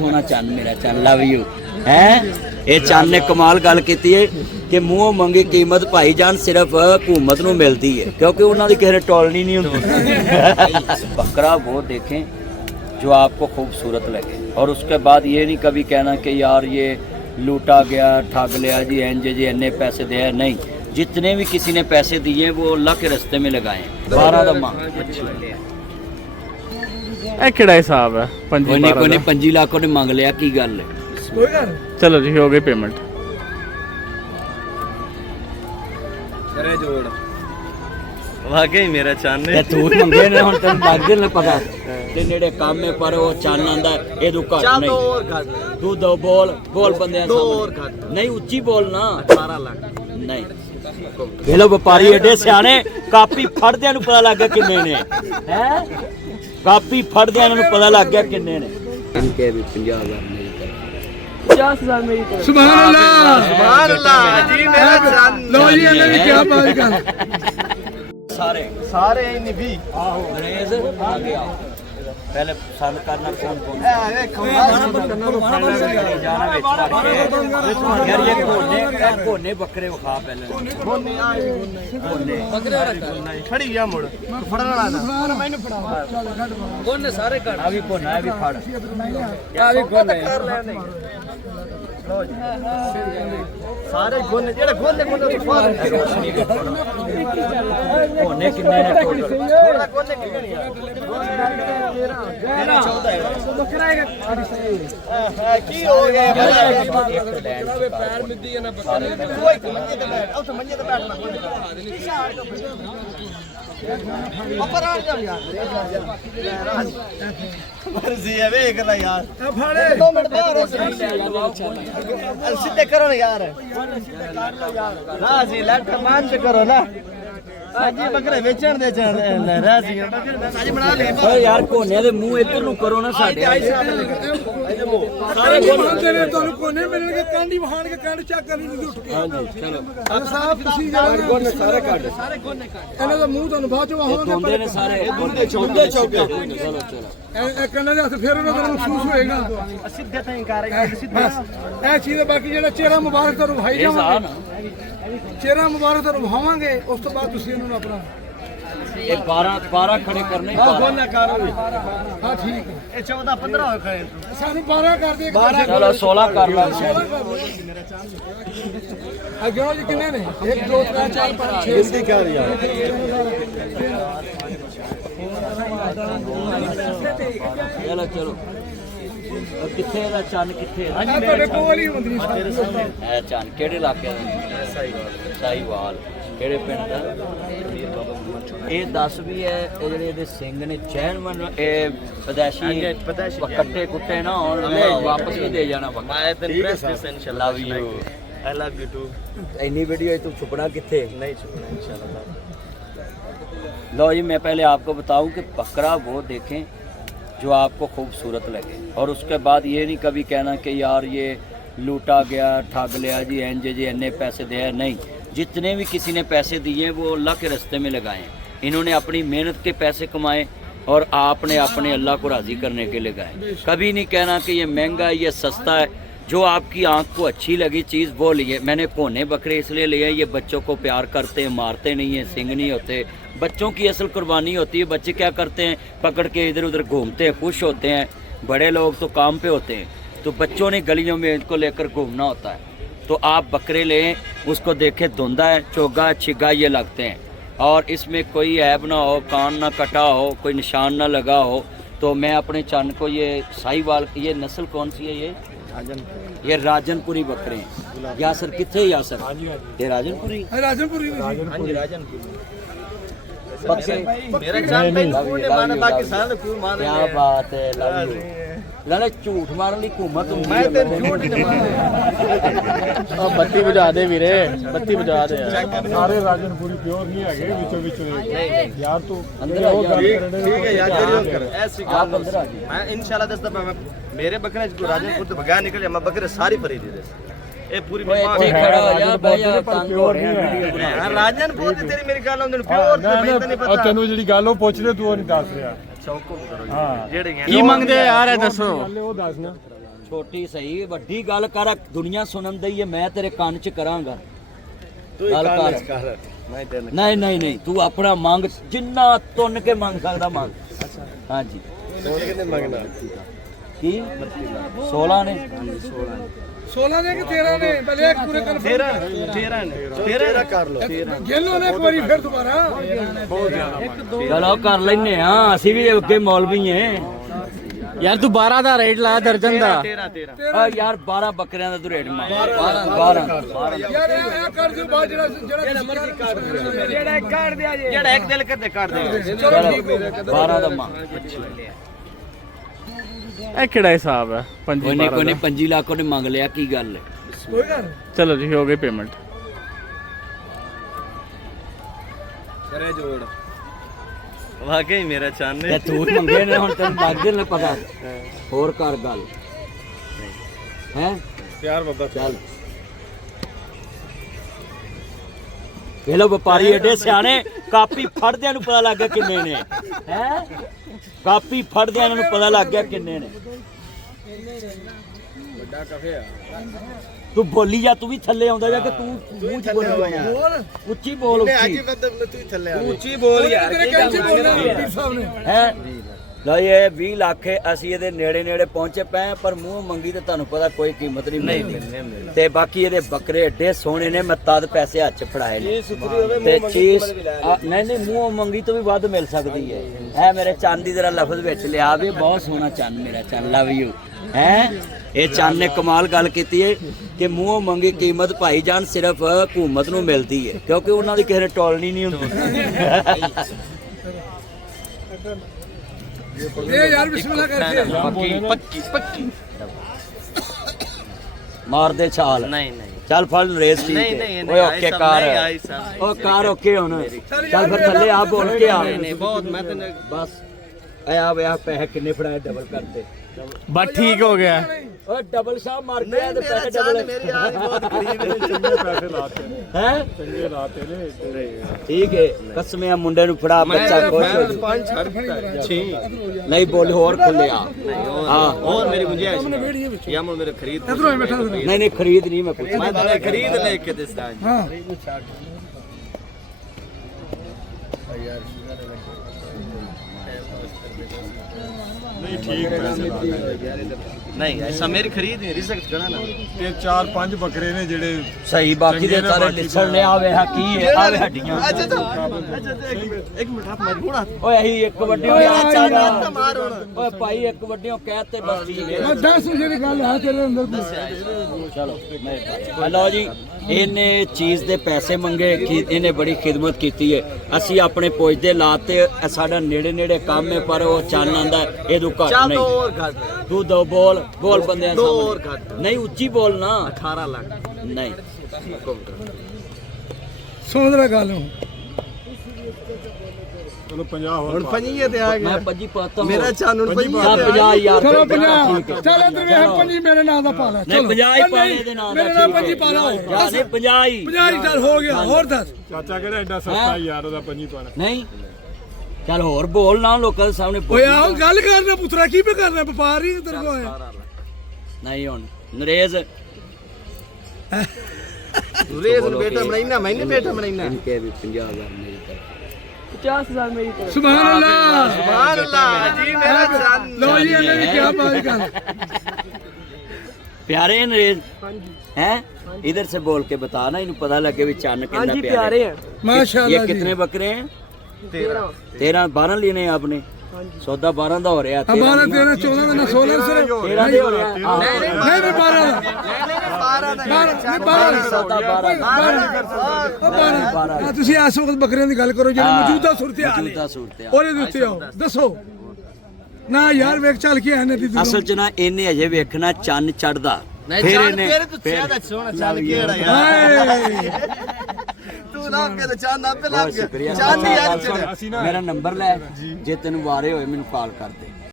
सोना चंद मेरा चंद love you है। ये चंद ने कमाल गल की है कि मूँहों मंगी कीमत भाईजान सिर्फ हुकूमत नूं मिलती है, क्योंकि उन्होंने किसी ने टोलनी नहीं होती। बकरा वो देखें जो आपको खूबसूरत लगे, और उसके बाद ये नहीं कभी कहना कि यार ये लूटा गया, ठग लिया जी, इंज जी, इन्ने पैसे दिए। नहीं, जितने भी किसी ने पैसे दिए वो अल्लाह के रास्ते में लगाए। 12 दा मां ਕਿਹੜਾ ਹਿਸਾਬ ਹੈ? कोई नहीं 5 लाख ने मंग लिया, की गल है। ਚਲੋ ਜੀ, ਹੋ ਗਈ ਪੇਮੈਂਟ। करे जोड़ वाकई मेरा चांद ते तू मंगे ने हुन तेन लग गया पता ते नेड़े काम में पर वो चान आंदा ए दू घट नहीं तू दो बोल बंदे नहीं उच्ची बोल ना 18 लाख नहीं। ये लो व्यापारी एडे सियाने कापी फड़दे नु पता लग गया किन्ने ने हैं, कापी फड़दे नु पता लग गया किन्ने ने। इनके भी 50,000 मेरी तरफ 50,000 मेरी तरफ। सुभान अल्लाह जी मेरा चांद। लो जी, इन्हें भी क्या बात कर सारे नहीं भी आहो अंग्रेज आ गया पहले सन करना सन कौन देखो जाना विच भर के यार ये कोने बकरे विखा पहले गोने आए गोने बकरे खड़ी गया मुड़ फड़न वाला मैंने फड़ा गोने सारे काट आ भी कोना है भी फड़ आ भी गोने कर लेने सारे गोने जेड़े गोने गोने फाड़ कोने कितने ने टोटल थोड़ा गोने कितने नहीं यार 14 है बकरा है की हो गया पैर में दी ना बकरा कोई मंजे पे बैठ औ तो मंजे पे बैठना ऊपर आ जाओ यार मर्जी है वे करना यार फाड़े 2 मिनट बाहर सीधे करो ना यार ना जी लट मान से करो ना साजी बकरे बेचण दे राजी साजी बना ले ओए यार कोने दे मुंह इधर नु करो ना साडे सारे कोने ने ਤੁਹਾਨੂੰ ਕੋਨੇ ਮਿਲਣਗੇ, ਕਾਂਡੀ ਵਹਾਣ ਕੇ ਕੰਡ ਚੱਕ ਕਰਨੀ ਨਹੀਂ ਉੱਠ ਕੇ। ਹਾਂਜੀ ਚਲੋ ਸਾਹਿਬ ਤੁਸੀਂ ਜਿਹੜੇ ਕੋਨੇ ਸਾਰੇ ਕੱਢ ਇਹਨਾਂ ਦਾ ਮੂੰਹ ਤੁਹਾਨੂੰ ਬਾਅਦ ਚ ਵਹਾਵਾਂਗੇ। ਦੋਂਦੇ ਨੇ ਸਾਰੇ ਦੋਂਦੇ ਚੌਕੇ ਚਲੋ ਇਹ ਕੰਨਾਂ ਦੇ ਹੱਥ ਫੇਰ ਉਹਨਾਂ ਨੂੰ ਮਹਿਸੂਸ ਹੋਏਗਾ ਸਿੱਧੇ ਤਾਂ ਕਰ ਸਿੱਧਾ ਇਹ ਚੀਜ਼ ਦਾ। ਬਾਕੀ ਜਿਹੜਾ ਚਿਹਰਾ ਮੁਬਾਰਕ ਤੁਹਾਨੂੰ ਵਿਖਾਈ ਜਾਵਾਂਗੇ, ਚਿਹਰਾ ਮੁਬਾਰਕ ਤੁਹਾਨੂੰ ਵਿਖਾਵਾਂਗੇ, ਉਸ ਤੋਂ ਬਾਅਦ ਤੁਸੀਂ ਇਹਨਾਂ ਨੂੰ ਆਪਣਾ ये 12 खड़े करने गोना करो ਹਾਂ ਠੀਕ ਹੈ। ये 14 15 हो खड़े ਸਾਨੂੰ 12 ਕਰ ਦੇ। 12 चलो 16 कर लो। ਅੱਗੇ ਜੀ ਕਿੰਨੇ ਨੇ? 1 2 3 4 5 6 जल्दी कर यार चलो चलो अब किथे दा चन किथे ਤੁਹਾਡੇ ਕੋਲ ਹੀ ਹੁੰਦੀ ਨਹੀਂ ਸਾਰੇ। है चन केड़े इलाके दा? साहीवाल केड़े पिंड दा? ਇਹ 10 ਵੀ ਹੈ ਇਹ ਜਿਹੜੇ ਇਹਦੇ ਸਿੰਘ ਨੇ ਚੈਨਮਨ ਇਹ ਪਦੈਸ਼ੀ ਕੱਟੇ ਕੁੱਟੇ ਨਾ ਹੁਣ ਵਾਪਸ ਵੀ ਦੇ ਜਾਣਾ मैं तेन प्रेस दिस इंशाल्लाह love you I love you too ਇੰਨੀ ਵੀਡੀਓ ਤੂੰ ਛੁਪਣਾ ਕਿੱਥੇ? नहीं छोड़ना इंशाल्लाह। लो जी, मैं पहले आपको बताऊं कि बकरा वो देखें जो आपको खूबसूरत लगे, और उसके बाद ये नहीं कभी कहना कि यार ये लूटा गया, ठग लिया जी, इंज जी, इन्ने पैसे दिए। नहीं, जितने भी किसी ने पैसे दिए वो अल्लाह के रास्ते में लगाए। इन्होंने अपनी मेहनत के पैसे कमाए और आपने अपने अल्लाह को राज़ी करने के लिए लगाए। कभी नहीं कहना कि ये महंगा है, ये सस्ता है। जो आपकी आंख को अच्छी लगी चीज़ वो लिए। मैंने कोने बकरे इसलिए लिए, ये बच्चों को प्यार करते हैं, मारते नहीं हैं, सिंग नहीं होते। बच्चों की असल कुर्बानी होती है। बच्चे क्या करते हैं, पकड़ के इधर उधर घूमते हैं, खुश होते हैं। बड़े लोग तो काम पे होते हैं, तो बच्चों ने गलियों में इनको लेकर घूमना होता है। तो आप बकरे लें, उसको देखें धुंधा है, चोगा छिगा ये लगते हैं, और इसमें कोई ऐब ना हो, कान ना कटा हो, कोई निशान ना लगा हो। तो मैं अपने चंद को ये साहीवाल, ये नस्ल कौन सी है? ये राजनपुरी बकरे हैं। यासर कितने? यासर ये राजनपुरी राजनपुरी मेरा जान पे कौन माने बाकी सारे क्यों माने? क्या बात है, लव यू। लाले झूठ मारन ली घूमत मैं तेरे झूठ नहीं मारदा। ਬੱਤੀ ਬੁਝਾ ਦੇ ਵੀਰੇ, ਬੱਤੀ ਬੁਝਾ ਦੇ। ਸਾਰੇ ਰਾਜਨਪੁਰੀ ਪਿਓਰ ਨਹੀਂ ਹੈਗੇ, ਵਿੱਚੋਂ ਵਿੱਚ ਯਾਰ ਤੂੰ अंदर आ जाओ। ठीक है यार, करियो कर ऐसी आप काम अंदर आ जाइए। मैं इंशाल्लाह 10 दफा मैं मेरे बकरे जो राजनपुर से भगा निकल मैं बकरे सारी खरीदी दे ए पूरी ओए मां ठीक खड़ा हो जा भाई, तंग हो रहे हैं वीडियो बना। हां राजनपुर ते तेरी मेरी गल होंदी प्योर ते मैं तो नहीं पता। ਤੈਨੂੰ ਜਿਹੜੀ ਗੱਲ ਉਹ ਪੁੱਛਦੇ ਤੂੰ ਉਹ ਨਹੀਂ ਦੱਸ ਰਿਹਾ। चौको करो हाँ। जेड़े ਕੀ ਮੰਗਦੇ ਆ ਯਾਰ, ਇਹ ਦੱਸੋ। ਉਹ ਦੱਸ ਨਾ। ਛੋਟੀ ਸਹੀ ਵੱਡੀ ਗੱਲ ਕਰ ਦੁਨੀਆ ਸੁਣਨ ਦਈ ਹੈ ਮੈਂ ਤੇਰੇ ਕੰਨ 'ਚ ਕਰਾਂਗਾ ਗੱਲ ਕਰ ਨਹੀਂ ਨਹੀਂ ਨਹੀਂ ਤੂੰ ਆਪਣਾ ਮੰਗ ਜਿੰਨਾ ਤੁੰਨ ਕੇ ਮੰਗ ਸਕਦਾ ਮੰਗ ਹਾਂਜੀ ਕਿੰਨੇ ਮੰਗਣਾ ਕੀ 16 ਨੇ 16 ਨੇ ਕਿ 13 ਨੇ ਬਲੇ ਇੱਕ ਪੂਰੇ ਕਨਫਰਮ 13 ਕਰ ਲਓ ਗੇਲੋ ਨੇ ਇੱਕ ਵਾਰੀ ਫਿਰ ਦੁਬਾਰਾ ਚਲੋ ਕਰ ਲੈਨੇ ਆ ਅਸੀਂ ਵੀ ਅੱਗੇ ਮੌਲਵੀ ਐ ਯਾਰ ਤੂੰ 12 ਦਾ ਰੇਟ ਲਾ ਦਰਜਨ ਦਾ ਆ ਯਾਰ 12 ਬੱਕਰਿਆਂ ਦਾ ਤੂੰ ਰੇਟ ਮੰਗ 12 ਯਾਰ ਇਹ ਕਰ ਦਿਓ ਬਾਅਦ ਜਿਹੜਾ ਮਰਜ਼ੀ ਕਾਟ ਦਿਓ ਜਿਹੜਾ ਇੱਕ ਦਿਲ ਕਰਦੇ ਕੱਢ ਦੇ ਚਲੋ 12 ਦਾ ਮੰਗ ਇਹ ਕਿਹੜਾ ਹਿਸਾਬ ਹੈ ਕੋਈ ਨਹੀਂ ਕੋਈ ਨਹੀਂ 5 ਲੱਖ ਉਹਨੇ ਮੰਗ ਲਿਆ ਕੀ ਗੱਲ ਹੈ ਕੋਈ ਗੱਲ ਚਲੋ ਜੀ ਹੋ ਗਈ ਪੇਮੈਂਟ ਕਰੇ ਜੋੜ ਵਾਕਈ ਮੇਰਾ ਚੰਨ ਤੇ ਤੂੰ ਮੰਗੇ ਨੇ ਹੁਣ ਤੈਨੂੰ ਲੱਗ ਗਿਆ ਨਾ ਪਤਾ ਹੋਰ ਕਰ ਗੱਲ ਹੈ ਪਿਆਰ ਬਾਬਾ ਚੱਲ ਇਹ ਲੋ ਵਪਾਰੀ ਏਡੇ ਸਿਆਣੇ ਕਾਪੀ ਫੜਦਿਆਂ ਨੂੰ ਪਤਾ ਲੱਗ ਗਿਆ ਕਿੰਨੇ ਨੇ ਹੈ ਕਾਪੀ ਫੜਦਿਆਂ ਨੂੰ ਪਤਾ ਲੱਗ ਗਿਆ ਕਿੰਨੇ ਨੇ ਵੱਡਾ ਕਫੇ ਆ ਤੂੰ ਬੋਲੀ ਜਾ ਤੂੰ ਵੀ ਥੱਲੇ ਆਉਂਦਾ ਜਾ ਕਿ ਤੂੰ ਮੂੰਹ ਚ ਬੋਲ ਉੱਚੀ ਬੋਲ ਉੱਚੀ ਤੂੰ ਥੱਲੇ ਆ ਉੱਚੀ ਬੋਲ ਯਾਰ ਤੇਰੇ ਕਹਿੰਦੇ ਬੋਲਣਾ ਵੀਰ ਸਾਹਿਬ ਨੇ ਹੈ ਲਓ ਇਹ 20 ਲੱਖ ਅਸੀਂ ਇਹਦੇ ਨੇੜੇ ਨੇੜੇ ਪਹੁੰਚੇ ਪਏ ਪਰ ਮੂੰਹ ਮੰਗੀ ਤੇ ਤੁਹਾਨੂੰ ਪਤਾ ਕੋਈ ਕੀਮਤ ਨਹੀਂ ਮਿਲਦੀ ਤੇ ਬਾਕੀ ਇਹਦੇ ਬੱਕਰੇ ਏਡੇ ਸੋਹਣੇ ਨੇ ਮੈਂ ਤਦ ਪੈਸੇ ਹੱਥ ਚ ਫੜਾਏ ਨੇ ਤੇ ਚੀਜ਼ ਨਹੀਂ ਨਹੀਂ ਮੂੰਹ ਮੰਗੀ ਤੋਂ ਵੀ ਵੱਧ ਮਿਲ ਸਕਦੀ ਹੈ ਇਹ ਮੇਰੇ ਚੰਨ ਦੀ ਜ਼ਰਾ ਲਫ਼ਜ਼ ਵਿੱਚ ਲਿਆ ਵੀ ਬਹੁਤ ਸੋਹਣਾ ਚੰਨ ਮੇਰਾ ਚੰਨ ਲਵ ਯੂ ਹੈ ਇਹ ਚੰਨ ਨੇ ਕਮਾਲ ਗੱਲ ਕੀਤੀ ਹੈ ਕਿ ਮੂੰਹ ਮੰਗੀ ਕੀਮਤ ਭਾਈ ਜਾਨ ਸਿਰਫ ਹਕੂਮਤ ਨੂੰ ਮਿਲਦੀ ਹੈ ਕਿਉਂਕਿ ਉਹਨਾਂ ਦੀ ਕਿਸੇ ਨੇ ਟੋਲਣੀ ਨਹੀਂ ਹੁੰਦੀ ਇਹ ਯਾਰ ਬਿਸਮਿਲ੍ਲਾ ਕਰਕੇ ਪੱਕੀ ਮਾਰ ਦੇ ਛਾਲ ਨਹੀਂ ਨਹੀਂ ਚੱਲ ਫੜ ਰੇਸ ਠੀਕ ਹੈ ਓਏ ਓਕੇ ਕਾਰ ਓ ਕਾਰ ਓਕੇ ਹੁਣ ਚੱਲ ਫਿਰ ਥੱਲੇ ਆ ਬੋਲ ਕੇ ਆ ਨਹੀਂ ਬਹੁਤ ਮੈਂ ਤੈਨੂੰ ਬਸ ਆ ਵੇ ਆ ਪੈਸੇ ਕਿੰਨੇ ਫੜਾਏ ਡਬਲ ਕਰਦੇ ਬਸ ਠੀਕ ਹੋ ਗਿਆ ਓਏ ਡਬਲ ਸ਼ਾਹ ਮਾਰ ਗਿਆ ਤੇ ਪੈਸੇ ਡਬਲ ਮੇਰੀ ਆਜ ਬਹੁਤ ਗਰੀਬ ਹੈ ਚੰਗੇ ਪੈਸੇ ਲਾਤੇ ਨੇ ਹੈ ਚੰਗੇ ਲਾਤੇ ਨੇ ਠੀਕ ਹੈ ਕਸਮੇ ਆ ਮੁੰਡੇ ਨੂੰ ਫੜਾ ਬੱਚਾ ਖੁਸ਼ ਹੋ ਜਾਊ। 5 6 ਨਹੀਂ ਬੋਲ ਹੋਰ ਖੁੱਲਿਆ ਹਾਂ और मेरी गुंजाइश या मेरे खरीद ਇਧਰੋਂ ਬੈਠਾ ਨਹੀਂ ਨਹੀਂ ਖਰੀਦ ਨਹੀਂ ਮੈਂ ਪੁੱਛ मैं तेरे खरीद लेके देता हूं ਹਾਂ ਨਹੀਂ ਠੀਕ ਪੈਸੇ ਲਾਤੇ नहीं ऐसा मेरी खरीद नहीं रिस्क करना ना ਤੇ 4-5 ਬੱਕਰੇ ਨੇ ਜਿਹੜੇ ਸਹੀ ਬਾਕੀ ਦੇ ਸਾਰੇ ਲਿਸਣ ਨੇ ਆਵੇ ਹਾ ਕੀ ਹੈ ਆਵੇ ਹੱਡੀਆਂ अच्छा एक मिनट आप मत मुड़ा ਓਏ ਅਸੀਂ ਇੱਕ ਵੱਡੇ ਓਏ ਭਾਈ ਇੱਕ ਵੱਡੇ ਕਹਿ ਤੇ ਬਸ ਠੀਕ ਹੈ ਮੈਂ 10 ਜਿਹੜੀ ਗੱਲ ਹੈ ਤੇਰੇ ਅੰਦਰ ਚਲੋ ਹਲੋ ਜੀ ਇਹਨੇ ਚੀਜ਼ ਦੇ ਪੈਸੇ ਮੰਗੇ ਕਿ ਇਹਨੇ ਬੜੀ ਖਿਦਮਤ ਕੀਤੀ ਹੈ ਅਸੀਂ ਆਪਣੇ ਪੁੱਛਦੇ ਲਾਤੇ ਇਹ ਸਾਡਾ ਨੇੜੇ ਨੇੜੇ ਕੰਮ ਹੈ ਪਰ ਉਹ ਚੰਨ ਆਂਦਾ ਇਹਦੋਂ ਘੱਟ दो ਨਹੀਂ और घट ਤੂੰ ਦੋ ਬੋਲ ਬੋਲ ਬੰਦਿਆਂ दो ਸਾਹਮਣੇ और घट ਨਹੀਂ ਉੱਚੀ ਬੋਲ ਨਾ 18 लाख ਨਹੀਂ ਸੁਣ ਲੈ ਗੱਲ ਨੂੰ ਚਲੋ 50 ਹੋਰ ਹੁਣ ਪੰਜੀਏ ਤੇ ਆ ਮੈਂ ਪੰਜੀ ਪਾਤਾ ਮੇਰਾ ਚੰਨ ਹੁਣ ਪੰਜੀਏ ਚੱਲ 50 ਯਾਰ ਚਲੋ ਠੀਕ 50 ਹੈ। ਚਲ ਇਧਰ ਵੇਖ ਪੰਜੀ ਮੇਰੇ ਨਾਂ ਦਾ ਪਾ ਲੈ ਨਹੀਂ 50 ਹੀ ਪਾਣੇ ਦੇ ਨਾਲ ਮੇਰੇ ਨਾਲ ਪੰਜੀ ਪਾ ਲਾ ਯਾਰ ਨਹੀਂ 50 ਹੀ 50 ਚੱਲ ਹੋ ਗਿਆ ਹੋਰ ਦੱਸ ਚਾਚਾ ਕਿਹੜਾ ਐਡਾ ਸਸਤਾ ਯਾਰ ਉਹਦਾ 5 ਪਾਣਾ ਨਹੀਂ ਚੱਲ ਹੋਰ ਬੋਲ ਨਾ ਲੋਕਾਂ ਦੇ ਸਾਹਮਣੇ ਓਏ ਆਹ ਗੱਲ ਕਰਨਾ ਪੁੱਤਰਾ ਕੀ ਪੇ ਕਰਨਾ ਵਪਾਰੀ ਤੇਰੇ ਕੋਲ ਹੈ ਨਹੀਂ ਹੁਣ ਨਰੇਜ਼ रेस बेटा बनाइना मैंने बेटा बनाइना इनके भी 50,000 मेरी तरफ 50,000 मेरी तरफ ਸੁਭਾਨ ਅੱਲਾਹ सुभान अल्लाह जी मेरा चंन ਲੋ ਜੀ ਇਹਨੇ ਵੀ ਕਿਹਾ ਬਾਤ ਕਰ प्यारे हैं नरेश हैं इधर से बोल के बता ना इन्हें पता लगे भी चन्न कितना प्यारे हैं ਮਾਸ਼ਾਅੱਲਾ ये ਜੀ कितने बकरे हैं 13 लेने हैं आपने सौदा 12 का हो रहा है हमारा 13 14 का ना 16 सिर्फ 13 दे हो रहा है नहीं नहीं 12 सौदा 12 ਤੁਸੀਂ ਇਸ ਵਕਤ ਬੱਕਰੀਆਂ ਦੀ ਗੱਲ ਕਰੋ ਜਿਹੜੀ ਮੌਜੂਦਾ ਸੂਰਤ ਹਾਲ मौजूदा ਹੈ सूरत हाल ਉਹਦੇ ਦੇ ਉੱਤੇ ਆਓ ਦੱਸੋ ਨਾ ਯਾਰ ਵੇਖ ਚੱਲ ਕੇ ਆਨੇ ਦੀ ਅਸਲ ਚ ਨਾ ਇਹਨੇ ਅਜੇ ਵੇਖਣਾ ਚੰਨ ਚੜਦਾ नहीं चंन तेरे तो ज्यादा सोना चंन केड़ा यार तू नाम के तो चंन आपे बहुत लग शुक्रिया चंन यार मेरा नंबर ले जे तेन वारे होए मैनू कॉल कर दे